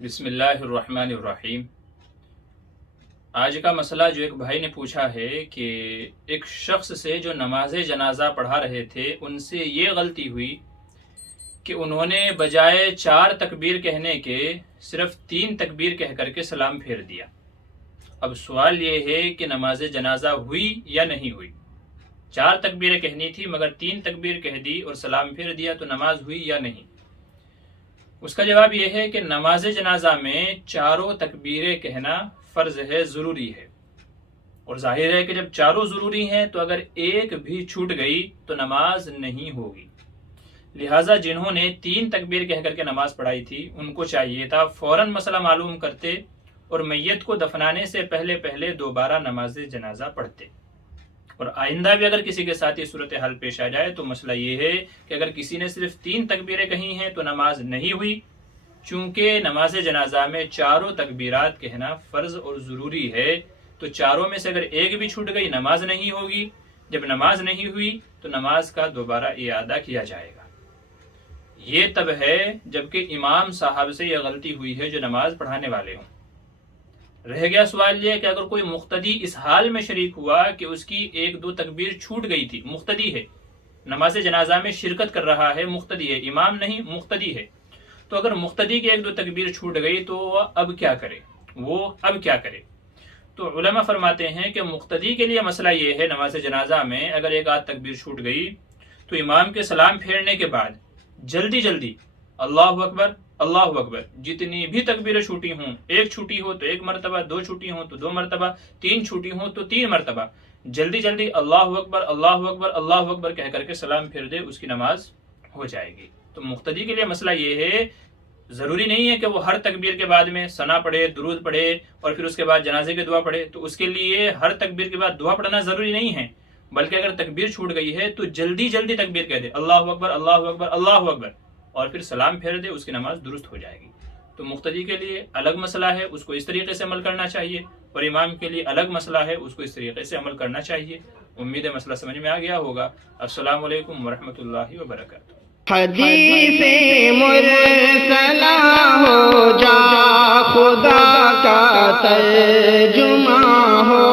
बिस्मिल्लाहिर्रहमानिर्रहीम। आज का मसला जो एक भाई ने पूछा है कि एक शख्स से जो नमाज जनाजा पढ़ा रहे थे उनसे ये गलती हुई कि उन्होंने बजाय 4 तकबीर कहने के सिर्फ 3 तकबीर कह करके सलाम फेर दिया। अब सवाल ये है कि नमाज जनाजा हुई या नहीं हुई। 4 तकबीरें कहनी थी मगर 3 तकबीर कह दी और सलाम फेर दिया, तो नमाज हुई या नहीं। उसका जवाब यह है कि नमाज जनाजा में 4 तकबीरें कहना फर्ज है, जरूरी है। और जाहिर है कि जब 4 जरूरी हैं तो अगर एक भी छूट गई तो नमाज नहीं होगी। लिहाजा जिन्होंने 3 तकबीर कह करके नमाज पढ़ाई थी उनको चाहिए था फौरन मसला मालूम करते और मैयत को दफनाने से पहले पहले दोबारा नमाज जनाजा पढ़ते। और आइंदा भी अगर किसी के साथ ये सूरत हाल पेश आ जाए तो मसला ये है कि अगर किसी ने सिर्फ 3 तकबीरें कही हैं तो नमाज नहीं हुई, चूंकि नमाज जनाजा में 4 तकबीरात कहना फर्ज और जरूरी है। तो 4 में से अगर एक भी छूट गई नमाज नहीं होगी। जब नमाज नहीं हुई तो नमाज का दोबारा इयादा किया जाएगा। ये तब है जबकि इमाम साहब से यह गलती हुई है जो नमाज पढ़ाने वाले हों। रह गया सवाल ये कि अगर कोई मुख्तदी इस हाल में शरीक हुआ कि उसकी 1-2 तकबीर छूट गई थी, मुख्तदी है, नमाज जनाजा में शिरकत कर रहा है, मुख्तदी है, इमाम नहीं मुख्तदी है, तो अगर मुख्तदी की 1-2 तकबीर छूट गई तो अब क्या करे, वो अब क्या करे। तो उलमा फरमाते हैं कि मुख्तदी के लिए मसला ये है, नमाज जनाजा में अगर 1-8 तकबीर छूट गई तो इमाम के सलाम फेरने के बाद जल्दी जल्दी अल्लाहु अकबर अल्लाहु अकबर, जितनी भी तकबीरें छूटी हों, 1 छूटी हो तो 1 मरतबा, 2 छूटी हो तो 2 मरतबा, 3 छूटी हो तो 3 मरतबा, जल्दी जल्दी अल्लाहु अकबर अल्लाहु अकबर अल्लाहु अकबर कह करके सलाम फेर दे, उसकी नमाज हो जाएगी। तो मुख्तदी के लिए मसला ये है, जरूरी नहीं है कि वो हर तकबीर के बाद में सना पढ़े, दुरूद पढ़े और फिर उसके बाद जनाजे की दुआ पढ़े। तो उसके लिए हर तकबीर के बाद दुआ पढ़ना जरूरी नहीं है, बल्कि अगर तकबीर छूट गई है तो जल्दी जल्दी तकबीर कह दे, अल्लाहु अकबर अल्लाहु अकबर अल्लाहु अकबर, और फिर सलाम फेर दे, उसकी नमाज दुरुस्त हो जाएगी। तो मुख्तदी के लिए अलग मसला है, उसको इस तरीके से अमल करना चाहिए, और इमाम के लिए अलग मसला है, उसको इस तरीके से अमल करना चाहिए। उम्मीद है मसला समझ में आ गया होगा। अस्सलामु अलैकुम वरहमतुल्लाहि वबरकातुहू। हदीसे मुरसला हो जा, खुदा का तर्जुमा हो।